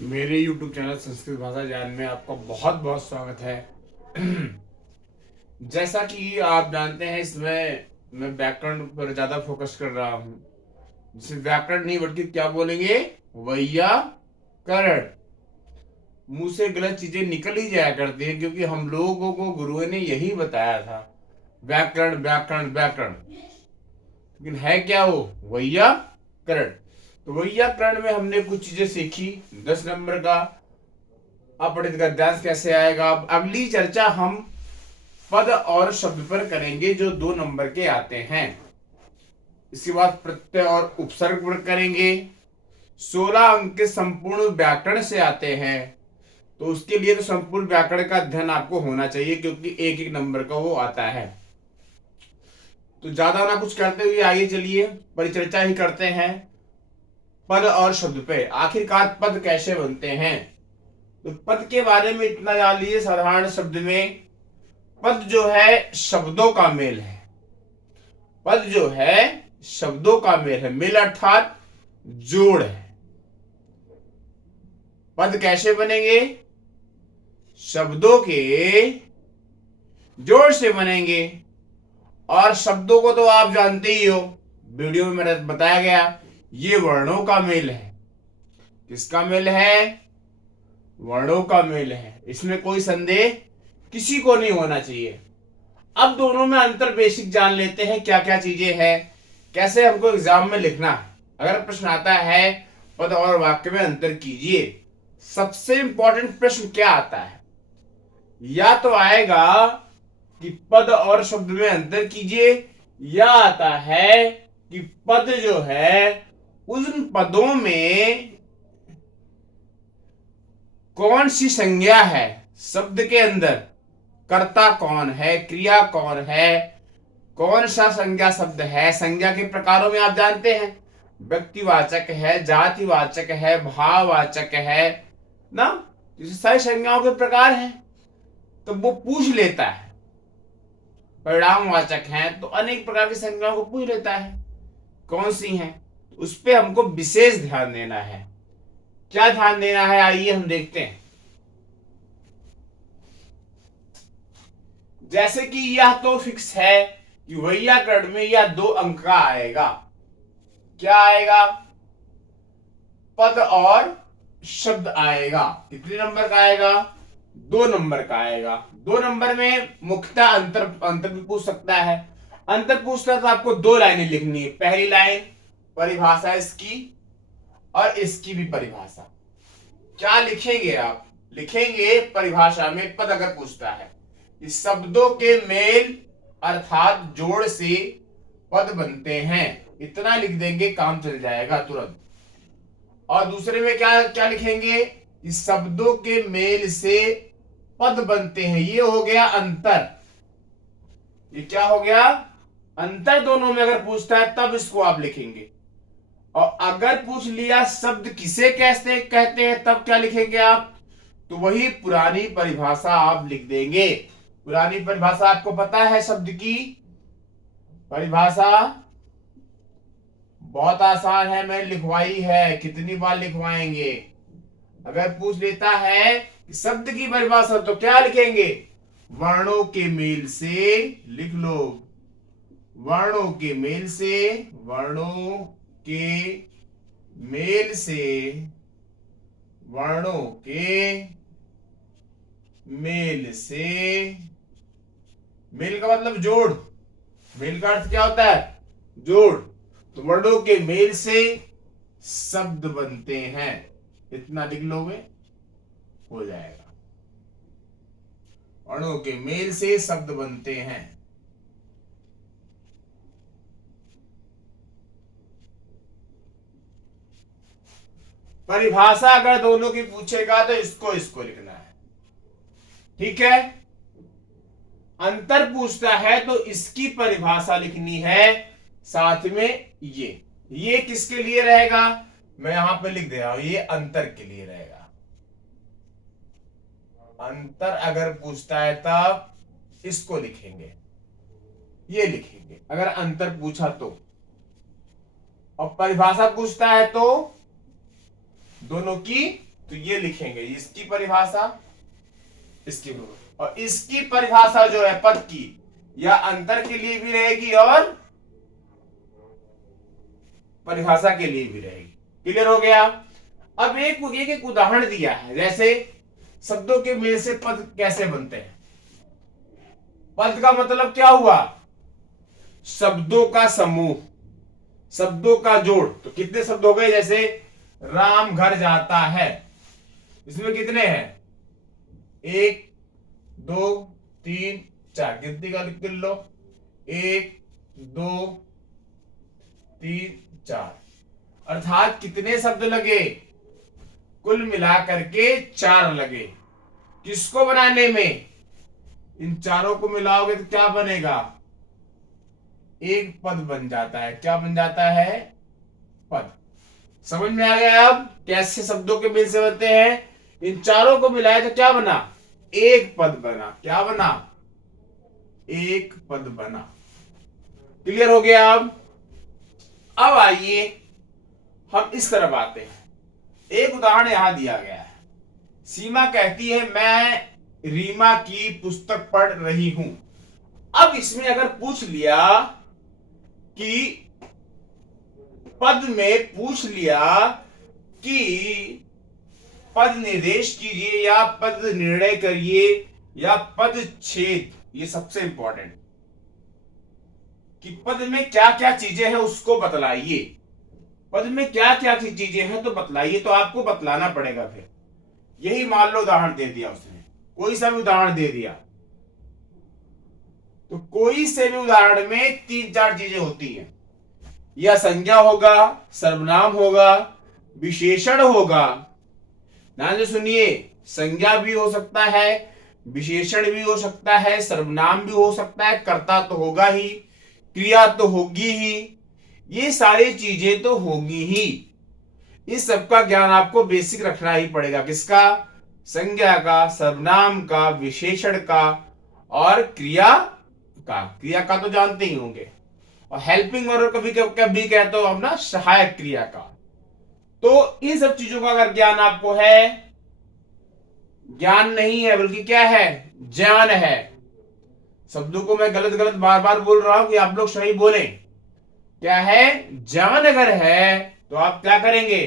मेरे YouTube channel Sanskrit भाषा ज्ञान में आपका बहुत बहुत स्वागत है। जैसा कि आप जानते हैं, इसमें मैं व्याकरण पर ज्यादा फोकस कर रहा हूँ। जिसे व्याकरण नहीं बल्कि क्या बोलेंगे, वैयाकरण। मुंह से गलत चीजें निकल ही जाया करती है, क्योंकि हम लोगों को गुरुओं ने यही बताया था, व्याकरण व्याकरण व्याकरण। लेकिन है क्या वो? वैयाकरण। तो वैयाकरण में हमने कुछ चीजें सीखी। 10 नंबर का अपठित गद्यांश कैसे आएगा। अब अगली चर्चा हम पद और शब्द पर करेंगे, जो 2 नंबर के आते हैं। इसके बाद प्रत्यय और उपसर्ग पर करेंगे। 16 अंक के संपूर्ण व्याकरण से आते हैं, तो उसके लिए तो संपूर्ण व्याकरण का अध्ययन आपको होना चाहिए, क्योंकि एक एक नंबर का वो आता है। तो ज्यादा ना कुछ करते हुए आइए चलिए परिचर्चा ही करते हैं पद और शब्द पे। आखिरकार पद कैसे बनते हैं, तो पद के बारे में इतना जान लीजिए। साधारण शब्द में पद जो है शब्दों का मेल है। पद जो है शब्दों का मेल है। मेल अर्थात जोड़ है। पद कैसे बनेंगे? शब्दों के जोड़ से बनेंगे। और शब्दों को तो आप जानते ही हो, वीडियो में मैंने बताया गया, ये वर्णों का मेल है। किसका मेल है? वर्णों का मेल है। इसमें कोई संदेह किसी को नहीं होना चाहिए। अब दोनों में अंतर बेसिक जान लेते हैं, क्या क्या चीजें हैं, कैसे हमको एग्जाम में लिखना है। अगर प्रश्न आता है पद और वाक्य में अंतर कीजिए, सबसे इंपॉर्टेंट प्रश्न क्या आता है? या तो आएगा कि पद और शब्द में अंतर कीजिए, या आता है कि पद जो है उन पदों में कौन सी संज्ञा है, शब्द के अंदर कर्ता कौन है, क्रिया कौन है, कौन सा संज्ञा शब्द है। संज्ञा के प्रकारों में आप जानते हैं, व्यक्तिवाचक है, जातिवाचक है, भाववाचक है ना। जैसे सारी संज्ञाओं के प्रकार हैं, तो वो पूछ लेता है। परिणामवाचक हैं, तो अनेक प्रकार की संज्ञाओं को पूछ लेता है कौन सी हैं। उस पे हमको विशेष ध्यान देना है। क्या ध्यान देना है, आइए हम देखते हैं। जैसे कि यह तो फिक्स है कि वैयाकरण में यह 2 अंक का आएगा। क्या आएगा? पद और शब्द आएगा। कितने नंबर का आएगा? 2 नंबर का आएगा। 2 नंबर में मुख्यतः अंतर अंतर भी पूछ सकता है। अंतर पूछता है तो आपको 2 लाइनें लिखनी है। पहली लाइन परिभाषा इसकी, और इसकी भी परिभाषा। क्या लिखेंगे आप? लिखेंगे परिभाषा में, पद अगर पूछता है, इस शब्दों के मेल अर्थात जोड़ से पद बनते हैं, इतना लिख देंगे, काम चल जाएगा तुरंत। और दूसरे में क्या क्या लिखेंगे? इस शब्दों के मेल से पद बनते हैं। ये हो गया अंतर। ये क्या हो गया? अंतर। दोनों में अगर पूछता है तब इसको आप लिखेंगे। और अगर पूछ लिया शब्द किसे कैसे कहते हैं, तब क्या लिखेंगे आप? तो वही पुरानी परिभाषा आप लिख देंगे। पुरानी परिभाषा आपको पता है, शब्द की परिभाषा बहुत आसान है, मैं लिखवाई है। कितनी बार लिखवाएंगे? अगर पूछ लेता है कि शब्द की परिभाषा, तो क्या लिखेंगे? वर्णों के मेल से। लिख लो, वर्णों के मेल से, वर्णों के मेल से, वर्णों के मेल से। मेल का मतलब जोड़। मेल का अर्थ क्या होता है? जोड़। तो वर्णों के मेल से शब्द बनते हैं, इतना लिख लोगे, हो जाएगा। वर्णों के मेल से शब्द बनते हैं। परिभाषा अगर दोनों की पूछेगा तो इसको इसको लिखना है, ठीक है। अंतर पूछता है तो इसकी परिभाषा लिखनी है, साथ में ये किसके लिए रहेगा? मैं यहां पे लिख दे रहा हूं, ये अंतर के लिए रहेगा। अंतर अगर पूछता है तब इसको लिखेंगे, ये लिखेंगे अगर अंतर पूछा तो। और परिभाषा पूछता है तो दोनों की तो ये लिखेंगे, इसकी परिभाषा, इसकी परिभाषा, और इसकी परिभाषा जो है पद की या अंतर के लिए भी रहेगी और परिभाषा के लिए भी रहेगी। क्लियर हो गया। अब एक उदाहरण दिया है, जैसे शब्दों के मेल से पद कैसे बनते हैं। पद का मतलब क्या हुआ? शब्दों का समूह, शब्दों का जोड़। तो कितने शब्द हो गए? जैसे राम घर जाता है, इसमें कितने हैं? 1 2 3 4, गिनती का लिख लो, 1 2 3 4, अर्थात कितने शब्द लगे? कुल मिलाकर के 4 लगे। किसको बनाने में? इन चारों को मिलाओगे तो क्या बनेगा? एक पद बन जाता है। क्या बन जाता है? पद। समझ में आ गया अब कैसे शब्दों के मेल से बनते हैं? इन चारों को मिलाया तो क्या बना? एक पद बना। क्या बना? एक पद बना। क्लियर हो गया। अब आइए हम इस तरफ आते हैं। एक उदाहरण यहां दिया गया है। सीमा कहती है मैं रीमा की पुस्तक पढ़ रही हूं। अब इसमें अगर पूछ लिया कि पद में पूछ लिया कि पद निर्देश कीजिए या पद निर्णय करिए या पद छेद, ये सबसे इंपॉर्टेंट, कि पद में क्या क्या चीजें हैं उसको बतलाइए। पद में क्या क्या चीजें हैं तो बतलाइए, तो आपको बतलाना पड़ेगा। फिर यही मान लो उदाहरण दे दिया उसने, कोई सा भी उदाहरण दे दिया, तो कोई से भी उदाहरण में 3-4 चीजें होती हैं। या संज्ञा होगा, सर्वनाम होगा, विशेषण होगा। ध्यान से सुनिए, संज्ञा भी हो सकता है, विशेषण भी हो सकता है, सर्वनाम भी हो सकता है, कर्ता तो होगा ही, क्रिया तो होगी ही, ये सारी चीजें तो होगी ही। इस सबका ज्ञान आपको बेसिक रखना ही पड़ेगा। किसका? संज्ञा का, सर्वनाम का, विशेषण का और क्रिया का। क्रिया का तो जानते ही होंगे, और हेल्पिंग और कभी कभी कहते हो हम ना सहायक क्रिया का। तो इन सब चीजों का अगर ज्ञान आपको है, ज्ञान नहीं है बल्कि क्या है? ज्ञान है। शब्दों को मैं गलत गलत बार बार बोल रहा हूं कि आप लोग सही बोलें। क्या है? ज्ञान अगर है तो आप क्या करेंगे?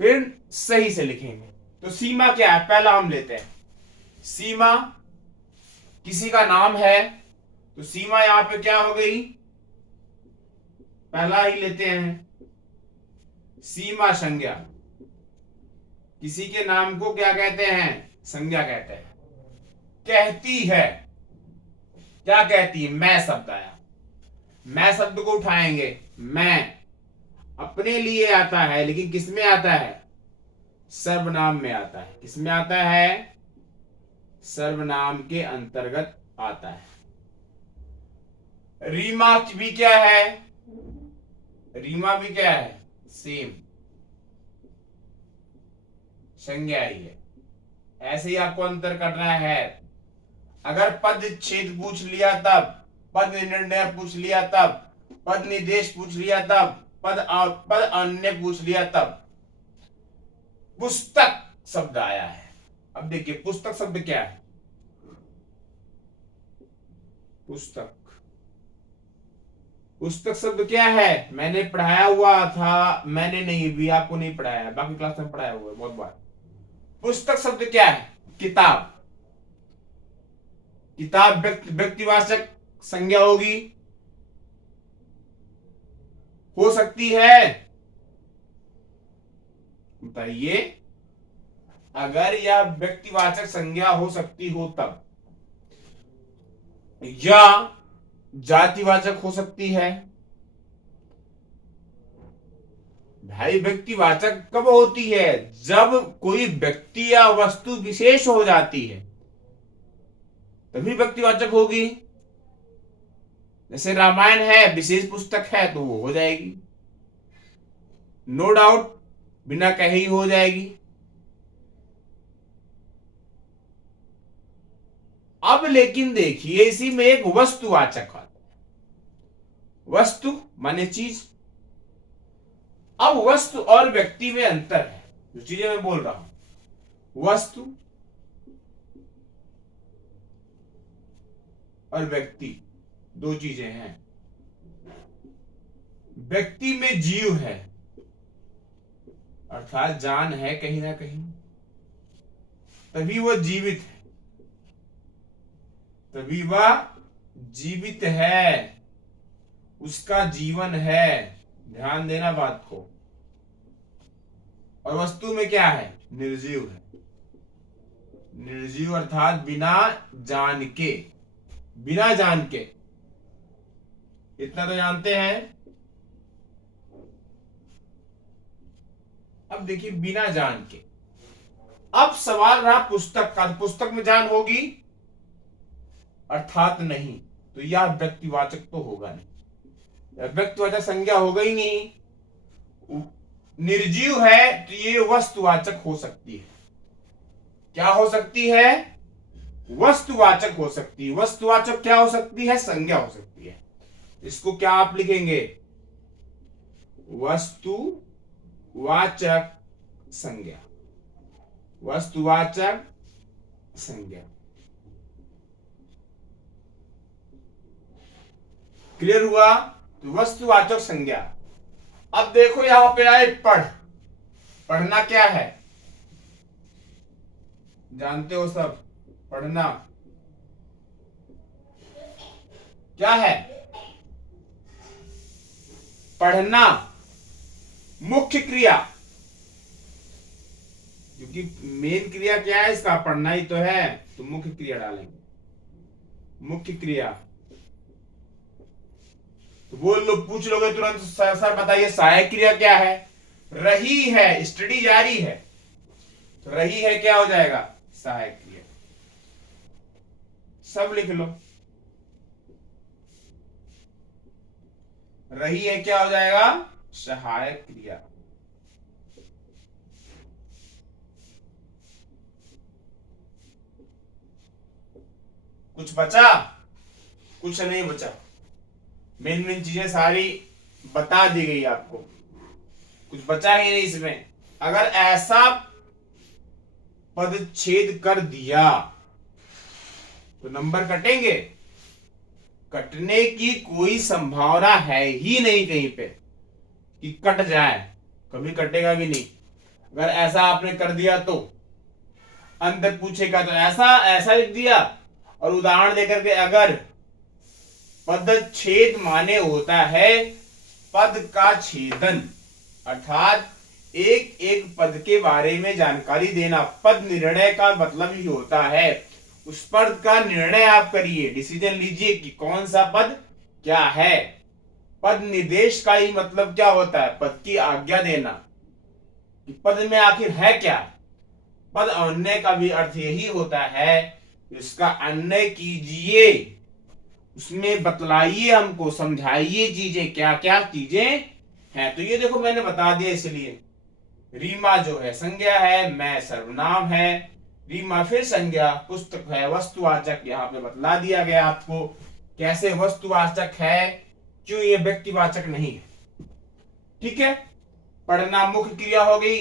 फिर सही से लिखेंगे। तो सीमा क्या है? पहला हम लेते हैं सीमा, किसी का नाम है, तो सीमा यहां पे क्या हो गई? पहला ही लेते हैं, सीमा संज्ञा। किसी के नाम को क्या कहते हैं? संज्ञा कहते हैं। कहती है, क्या कहती है? मैं शब्द आया, मैं शब्द को उठाएंगे। मैं अपने लिए आता है, लेकिन किस में आता है? सर्वनाम में आता है। किस में आता है? सर्वनाम के अंतर्गत आता है। रीमा भी क्या है? रीमा भी क्या है? सेम संज्ञा ही है। ऐसे ही आपको अंतर करना है। अगर पद छेद पूछ लिया तब, पद निर्णय पूछ लिया तब, पद निर्देश पूछ लिया तब, पद अन्य पूछ लिया तब। पुस्तक शब्द आया है। अब देखिए पुस्तक शब्द क्या है? पुस्तक, पुस्तक शब्द क्या है? मैंने पढ़ाया हुआ था, मैंने नहीं भी, आपको नहीं पढ़ाया है, बाकी क्लास में पढ़ाया हुआ है बहुत बार। पुस्तक शब्द क्या है? किताब। किताब व्यक्तिवाचक संज्ञा होगी, हो सकती है? बताइए। अगर यह व्यक्तिवाचक संज्ञा हो सकती हो तब, या जातिवाचक हो सकती है। भाई व्यक्तिवाचक कब होती है? जब कोई व्यक्ति या वस्तु विशेष हो जाती है तभी व्यक्तिवाचक होगी। जैसे रामायण है, विशेष पुस्तक है, तो वो हो जाएगी, नो डाउट, बिना कहे ही हो जाएगी। अब लेकिन देखिए इसी में एक वस्तुवाचक आता है। वस्तु माने चीज। अब वस्तु और व्यक्ति में अंतर है। जो चीजें मैं बोल रहा हूं, वस्तु और व्यक्ति दो चीजें हैं। व्यक्ति में जीव है, अर्थात जान है कहीं ना कहीं, तभी वह जीवित है, तभी वह जीवित है, उसका जीवन है। ध्यान देना बात को। और वस्तु में क्या है? निर्जीव है। निर्जीव अर्थात बिना जान के, बिना जान के, इतना तो जानते हैं। अब देखिए बिना जान के, अब सवाल रहा पुस्तक का। पुस्तक में जान होगी? अर्थात नहीं, तो यह व्यक्तिवाचक तो होगा नहीं, व्यक्तिवाचक संज्ञा होगा ही नहीं। निर्जीव है तो ये वस्तुवाचक हो सकती है। क्या हो सकती है? वस्तुवाचक हो सकती है। वस्तुवाचक क्या हो सकती है? संज्ञा हो सकती है। इसको क्या आप लिखेंगे? वस्तुवाचक संज्ञा। वस्तुवाचक संज्ञा। क्लियर हुआ? तो वस्तुवाचक संज्ञा। अब देखो यहां पे आए पढ़। पढ़ना क्या है? जानते हो सब, पढ़ना क्या है? पढ़ना मुख्य क्रिया, क्योंकि मेन क्रिया क्या है इसका? पढ़ना ही तो है, तो मुख्य क्रिया डालेंगे। मुख्य क्रिया तो बोल लो, पूछ लोगे तुरंत, सर बताइए सहायक क्रिया क्या है? रही है, स्टडी जारी है, तो रही है क्या हो जाएगा? सहायक क्रिया। सब लिख लो। रही है क्या हो जाएगा? सहायक क्रिया। कुछ बचा? कुछ नहीं बचा। मेन मेन चीजें सारी बता दी गई आपको, कुछ बचा ही नहीं इसमें। अगर ऐसा पदच्छेद कर दिया तो नंबर कटेंगे? कटने की कोई संभावना है ही नहीं कहीं पे कि कट जाए, कभी कटेगा भी नहीं। अगर ऐसा आपने कर दिया तो अंत पूछेगा तो ऐसा ऐसा लिख दिया, और उदाहरण देकर के अगर पदच्छेद माने होता है पद का छेदन, अर्थात एक एक पद के बारे में जानकारी देना। पद निर्णय का मतलब ही होता है उस पद का निर्णय आप करिए, डिसीजन लीजिए कि कौन सा पद क्या है। पद निर्देश का ही मतलब क्या होता है? पद की आज्ञा देना कि पद में आखिर है क्या। पद अन्वय का भी अर्थ यही होता है, इसका अन्वय कीजिए, उसमें बतलाइए, हमको समझाइए चीजें क्या क्या चीजें हैं। तो ये देखो मैंने बता दिया। इसलिए रीमा जो है संज्ञा है, मैं सर्वनाम है, रीमा फिर संज्ञा, पुस्तक है वस्तुवाचक। यहाँ पे बतला दिया गया आपको कैसे वस्तुवाचक है, क्यों ये व्यक्तिवाचक नहीं है। ठीक है, पढ़ना मुख्य क्रिया हो गई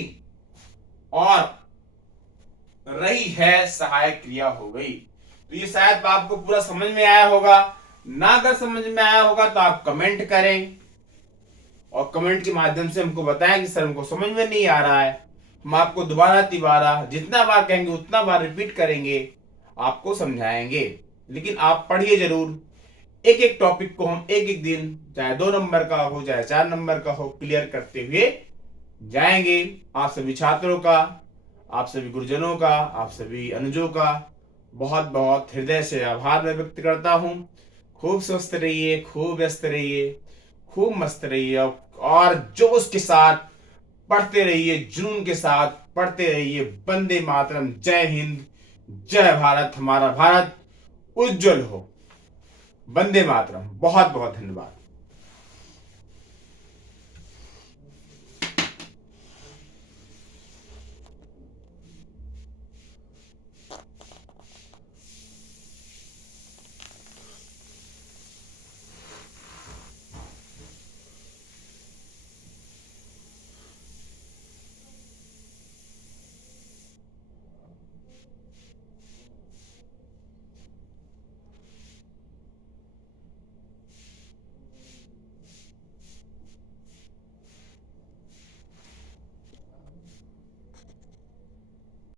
और रही है सहायक क्रिया हो गई। तो ये शायद आपको पूरा समझ में आया होगा। ना अगर समझ में आया होगा तो आप कमेंट करें और कमेंट के माध्यम से हमको बताएं कि सर हमको समझ में नहीं आ रहा है। हम आपको दोबारा तिबारा जितना बार कहेंगे उतना बार रिपीट करेंगे, आपको समझाएंगे। लेकिन आप पढ़िए जरूर। एक एक टॉपिक को हम एक एक दिन, चाहे 2 नंबर का हो चाहे 4 नंबर का हो, क्लियर करते हुए जाएंगे। आप सभी छात्रों का, आप सभी गुरुजनों का, आप सभी अनुजों का बहुत बहुत हृदय से आभार मैं व्यक्त करता हूं। खूब स्वस्थ रहिए, खूब व्यस्त रहिए, खूब मस्त रहिए और जोश के साथ पढ़ते रहिए, जुनून के साथ पढ़ते रहिए। वंदे मातरम। जय हिंद, जय भारत। हमारा भारत उज्जवल हो। वंदे मातरम। बहुत बहुत धन्यवाद।